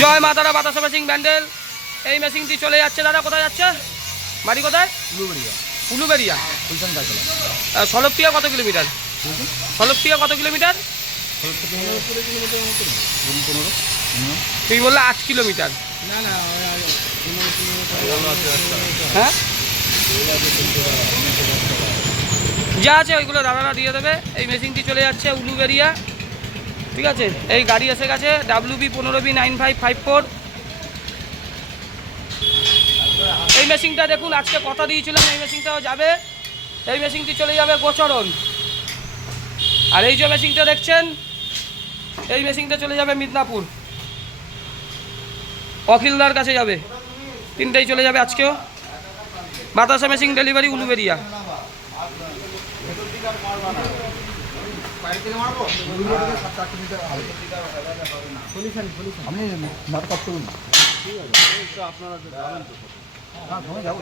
জয় মা তারা বাতাসা মেশিন ব্যান্ডেল। এই মেশিনটি চলে যাচ্ছে দাদা, কোথায় যাচ্ছে? বাড়ি কোথায়? উলুবেড়িয়া। সলপটিয়া কত কিলোমিটার? সলপটিয়া কত কিলোমিটার? তুমি বললে 8 কিলোমিটার। না না, হ্যাঁ যা আছে ওইগুলো দাদারা দিয়ে দেবে। এই মেশিনটি চলে যাচ্ছে উলুবেড়িয়া, ঠিক আছে। এই গাড়ি এসে গেছে WB 15B9554। এই মেশিনটা দেখুন, আজকে কথা দিয়েছিলাম এই মেশিনটাও যাবে। এই মেশিনটি চলে যাবে গোচরণ। আর এই যে মেশিনটা দেখছেন, এই মেশিনটা চলে যাবে মিদনাপুর, অখিলদার কাছে যাবে। তিনটেই চলে যাবে আজকেও। বাতাসা মেশিন ডেলিভারি উলুবেড়িয়া। আপনি মাঠ কাজ করুন, ঠিক আছে আপনারা যাবেন তো? হ্যাঁ, যাবো।